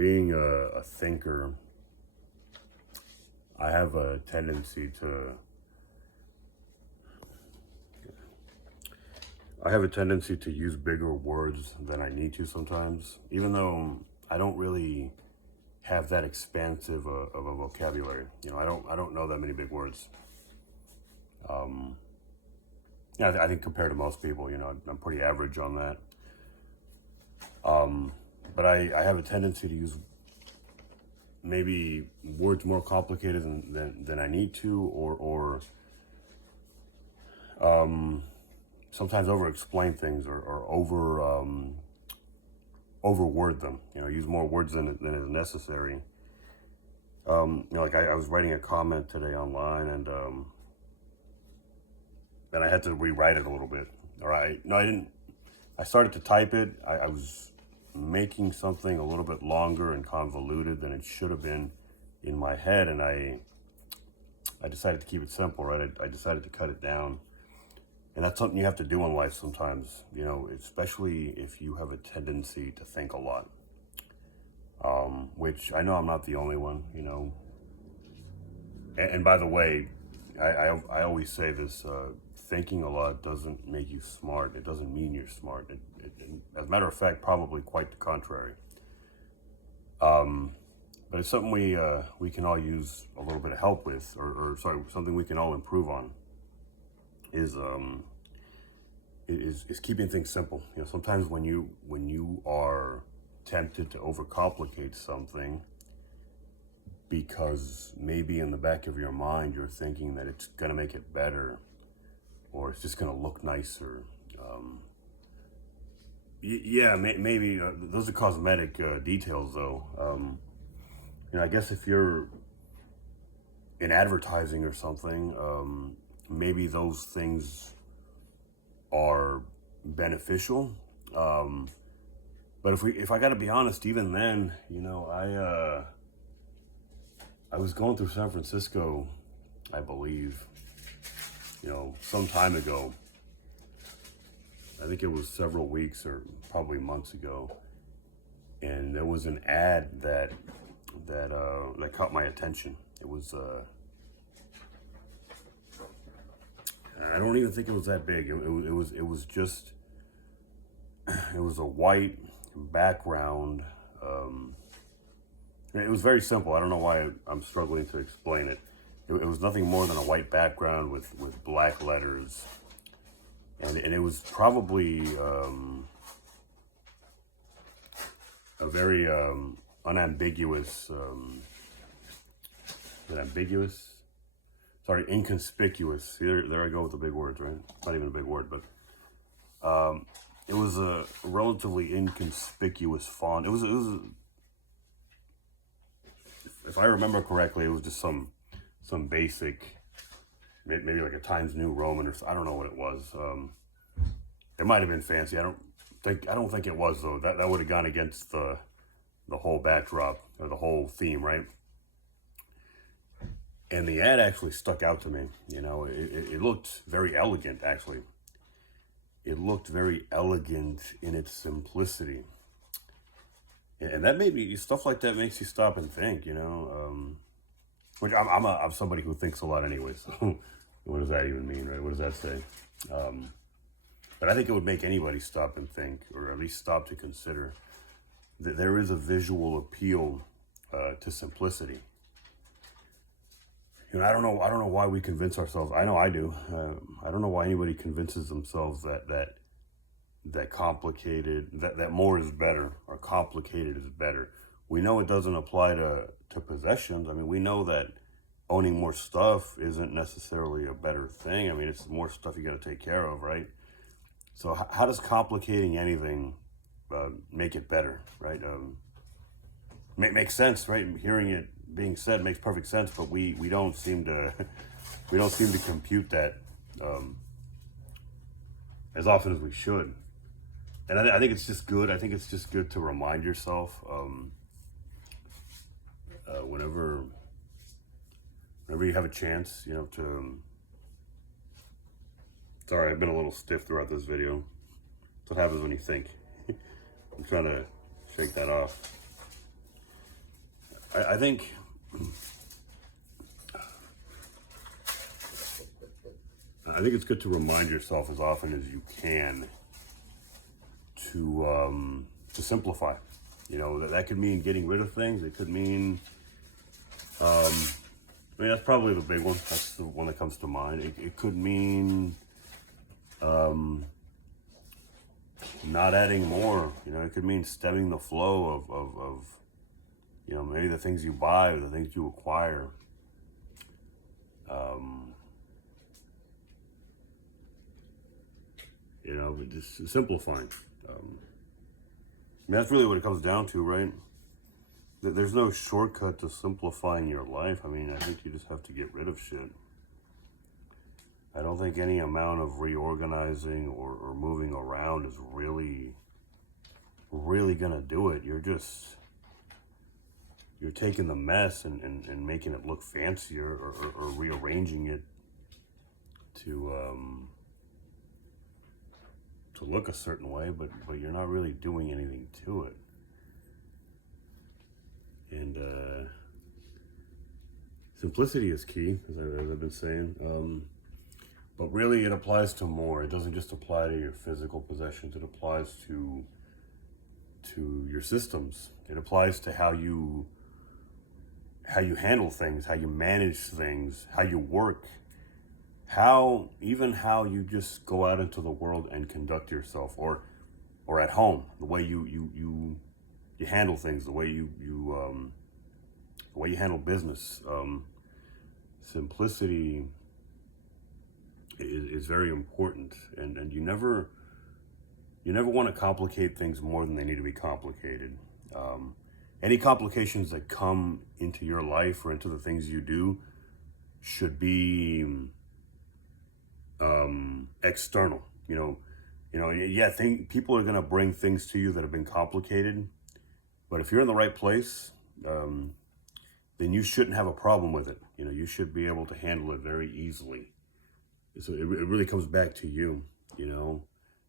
being a thinker, I have a tendency to use bigger words than I need to sometimes, even though I don't really have that expansive of a vocabulary. I don't know that many big words. Yeah, I think compared to most people, I'm pretty average on that. But I have a tendency to use maybe words more complicated than I need to, or sometimes over explain things, or over word them. Use more words than is necessary. Like I was writing a comment today online, and then I had to rewrite it a little bit. No, I didn't. I started to type it. I was making something a little bit longer and convoluted than it should have been in my head, and I decided to keep it simple, right? I decided to cut it down. And that's something you have to do in life sometimes, especially if you have a tendency to think a lot. Which I know I'm not the only one, And by the way, I always say this, thinking a lot doesn't make you smart. It doesn't mean you're smart. As a matter of fact, probably quite the contrary. But it's something we can all use a little bit of help with, or sorry, something we can all improve on. Is keeping things simple. Sometimes when you are tempted to overcomplicate something, because maybe in the back of your mind you're thinking that it's gonna make it better, or it's just gonna look nicer. Yeah, maybe those are cosmetic details, though. I guess if you're in advertising or something, maybe those things are beneficial. But if I got to be honest, even then, I was going through San Francisco, I believe, some time ago. I think it was several weeks or probably months ago, and there was an ad that caught my attention. It was I don't even think it was that big. It was just it was a white background. It was very simple. I don't know why I'm struggling to explain it. It was nothing more than a white background with black letters, and it was probably a very unambiguous, ambiguous. Sorry, inconspicuous. There I go with the big words, right? It's not even a big word, but it was a relatively inconspicuous font. It was if I remember correctly, it was just some basic, maybe like a Times New Roman, or I don't know what it was. It might have been fancy. I don't think it was, though. That would have gone against the whole backdrop, or the whole theme, right? And the ad actually stuck out to me. It looked very elegant, actually. It looked very elegant in its simplicity. And that made me, stuff like that makes you stop and think, which I'm somebody who thinks a lot anyway, so what does that even mean, right? What does that say? But I think it would make anybody stop and think, or at least stop to consider that there is a visual appeal to simplicity. I don't know why we convince ourselves. I know I do. I don't know why anybody convinces themselves that complicated, that more is better, or complicated is better. We know it doesn't apply to possessions. I mean, we know that owning more stuff isn't necessarily a better thing. I mean, it's more stuff you got to take care of, right? So how does complicating anything make it better, right? Makes sense, right? Hearing it being said makes perfect sense, but we don't seem to compute that as often as we should. And I think it's just good. I think it's just good to remind yourself whenever you have a chance, to. Sorry, I've been a little stiff throughout this video. That's what happens when you think. I'm trying to shake that off. I think it's good to remind yourself as often as you can to simplify. You know, that could mean getting rid of things. It could mean, I mean, that's probably the big one. That's the one that comes to mind. It could mean not adding more. You know, it could mean stemming the flow of you know, maybe the things you buy or the things you acquire. You know, but just simplifying. I mean, that's really what it comes down to, right? There's no shortcut to simplifying your life. I mean, I think you just have to get rid of shit. I don't think any amount of reorganizing or moving around is really gonna do it. You're taking the mess and making it look fancier or rearranging it to look a certain way, but you're not really doing anything to it. And simplicity is key, as I've been saying. But really, it applies to more. It doesn't just apply to your physical possessions. It applies to your systems. It applies to how you handle things, how you manage things, how you work, even how you just go out into the world and conduct yourself, or at home, the way you handle things, the way you handle business. Simplicity is very important, and you never want to complicate things more than they need to be complicated. Any complications that come into your life or into the things you do should be external. Yeah, people are gonna bring things to you that have been complicated, but if you're in the right place, then you shouldn't have a problem with it. You know, you should be able to handle it very easily. So it really comes back to you. You know,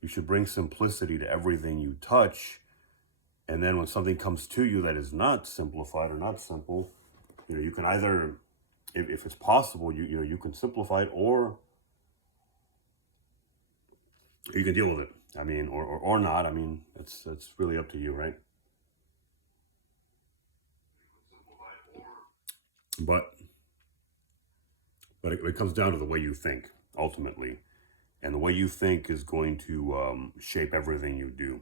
you should bring simplicity to everything you touch, and then when something comes to you that is not simplified or not simple, you know, you can either, if it's possible, you can simplify it, or you can deal with it. I mean, or not. I mean, that's really up to you, right? But it comes down to the way you think ultimately, and the way you think is going to shape everything you do.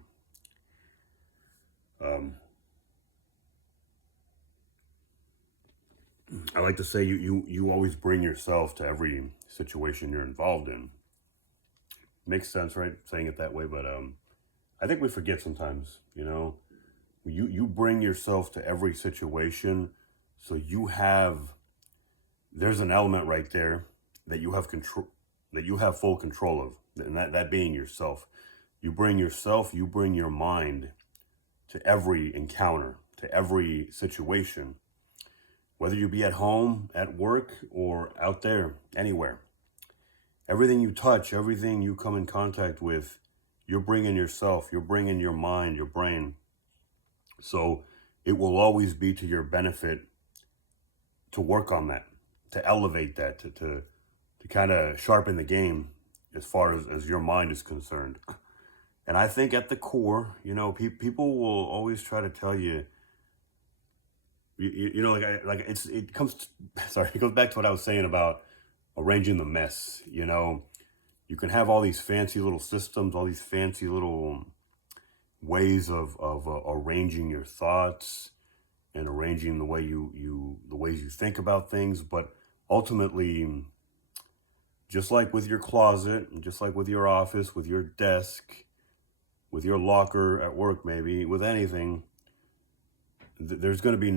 I like to say you always bring yourself to every situation you're involved in. Makes sense, right? Saying it that way, but I think we forget sometimes. You know, you bring yourself to every situation, so there's an element right there that you have control, that you have full control of, and that being yourself. You bring yourself, you bring your mind to every encounter, to every situation, whether you be at home, at work, or out there, anywhere. Everything you touch, everything you come in contact with, you're bringing yourself, you're bringing your mind, your brain. So it will always be to your benefit to work on that, to elevate that, to kind of sharpen the game as far as your mind is concerned. And I think at the core, you know, people will always try to tell you, you know, it goes back to what I was saying about arranging the mess. You know, you can have all these fancy little systems, all these fancy little ways of arranging your thoughts and arranging the way the ways you think about things, but ultimately, just like with your closet, just like with your office, with your desk, with your locker at work, maybe with anything, there's going to be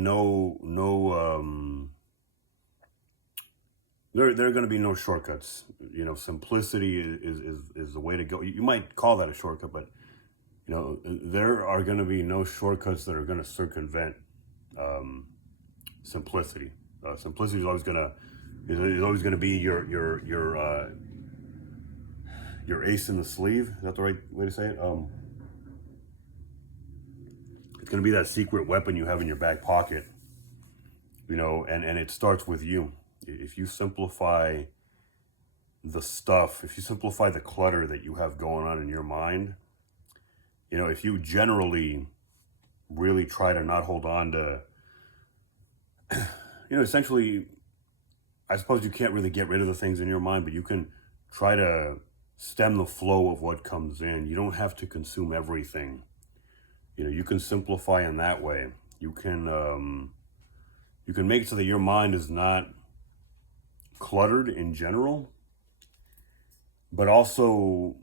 there are going to be no shortcuts. You know, simplicity is the way to go. You might call that a shortcut, but you know, there are going to be no shortcuts that are going to circumvent simplicity. Simplicity is always going to be your ace in the sleeve. Is that the right way to say it? It's going to be that secret weapon you have in your back pocket and it starts with you. If you simplify if you simplify the clutter that you have going on in your mind, if you generally really try to not hold on to, essentially, I suppose you can't really get rid of the things in your mind, but you can try to stem the flow of what comes in. You don't have to consume everything. You can simplify in that way. You can make it so that your mind is not cluttered in general, but also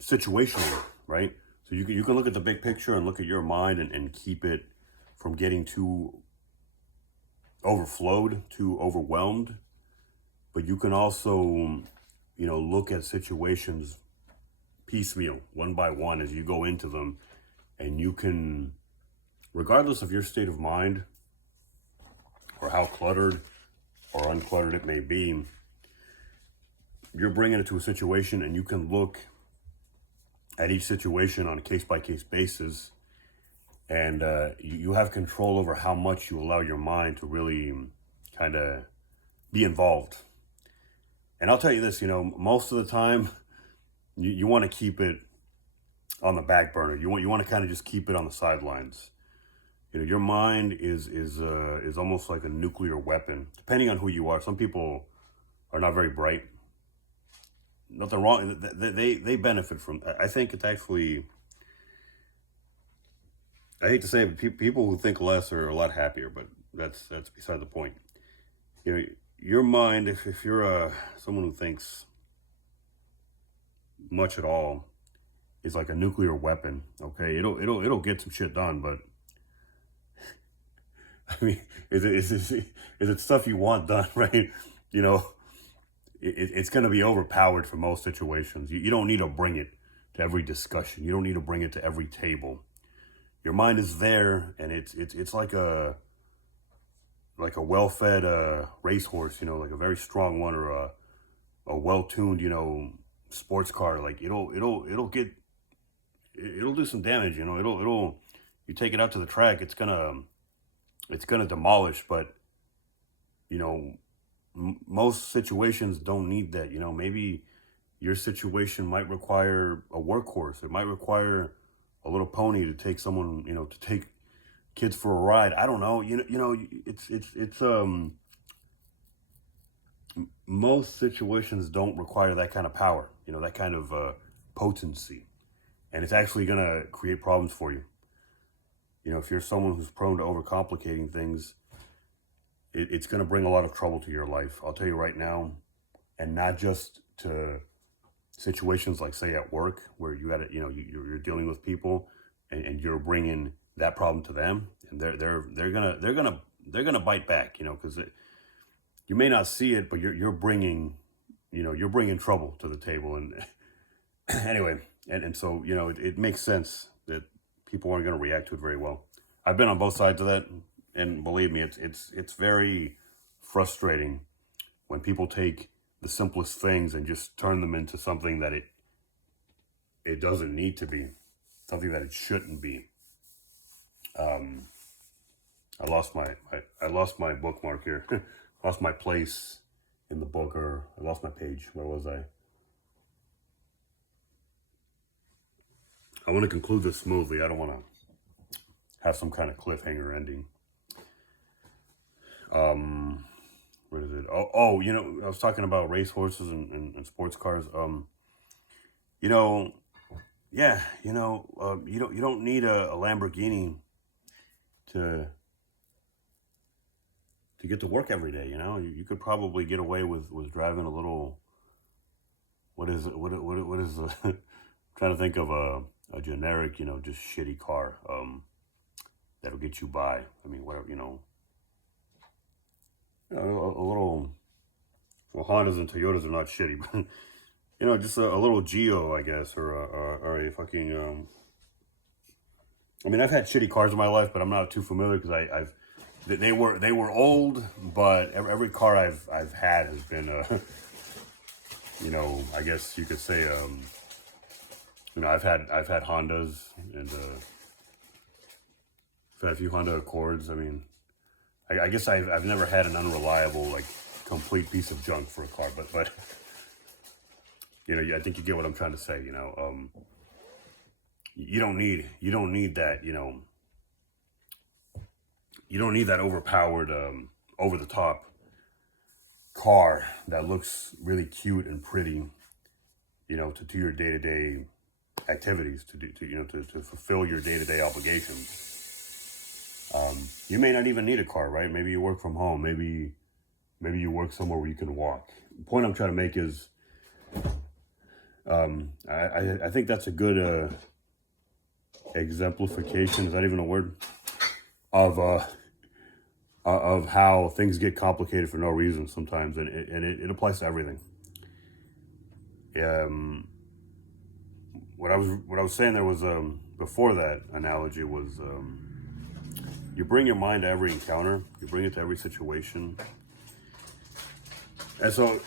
situational, right? So you can look at the big picture and look at your mind and keep it from getting too overflowed, too overwhelmed. But you can also, look at situations piecemeal, one by one, as you go into them. And you can, regardless of your state of mind or how cluttered or uncluttered it may be, you're bringing it to a situation, and you can look at each situation on a case-by-case basis, and you have control over how much you allow your mind to really kind of be involved. And I'll tell you this, most of the time, you want to keep it on the back burner. You want to kind of just keep it on the sidelines. Your mind is almost like a nuclear weapon, depending on who you are. Some people are not very bright. Nothing wrong. They benefit from. I think it's actually. I hate to say it, people who think less are a lot happier, but that's beside the point. Your mind, if you're someone who thinks much at all, is like a nuclear weapon. Okay, it'll get some shit done, but I mean, is it stuff you want done, right? It's going to be overpowered for most situations. You don't need to bring it to every discussion. You don't need to bring it to every table. Your mind is there, and it's like a well-fed racehorse, like a very strong one, or a well-tuned, sports car. Like it'll do some damage. You take it out to the track, it's gonna demolish. But most situations don't need that. Maybe your situation might require a workhorse. It might require a little pony to take someone, to take kids for a ride. I don't know. It's most situations don't require that kind of power. That kind of potency, and it's actually gonna create problems for you. If you're someone who's prone to overcomplicating things, it's going to bring a lot of trouble to your life. I'll tell you right now, and not just to situations like, say, at work, where you got to, you're dealing with people, and you're bringing that problem to them, and they're gonna bite back, because you may not see it, but you're bringing trouble to the table. And anyway, and so it makes sense that people aren't going to react to it very well. I've been on both sides of that. And believe me, it's very frustrating when people take the simplest things and just turn them into something that it doesn't need to be, something that it shouldn't be. I lost my bookmark here. Lost my place in the book, or I lost my page. Where was I? I want to conclude this smoothly. I don't want to have some kind of cliffhanger ending. What is it? Oh, I was talking about racehorses and sports cars. Yeah, you don't need a Lamborghini to get to work every day. You could probably get away with driving a little. What is it? What is trying to think of a generic, just shitty car that'll get you by. I mean, whatever, a little. Well, Hondas and Toyotas are not shitty, but just a little Geo, I guess, or a fucking. I mean, I've had shitty cars in my life, but I'm not too familiar because they were old, but every car I've had has been I guess you could say I've had Hondas, and I've had a few Honda Accords. I mean, I guess I've never had an unreliable, like, complete piece of junk for a car, but you know, I think you get what I'm trying to say. You know, you don't need that. You don't need that overpowered, over the top car that looks really cute and pretty. You know, to your day to day activities, to fulfill your day to day obligations. You may not even need a car, right? Maybe you work from home. Maybe you work somewhere where you can walk. The point I'm trying to make is, I think that's a good exemplification. Is that even a word? Of how things get complicated for no reason sometimes, and it applies to everything. What I was saying there was, before that analogy was, you bring your mind to every encounter, you bring it to every situation, and so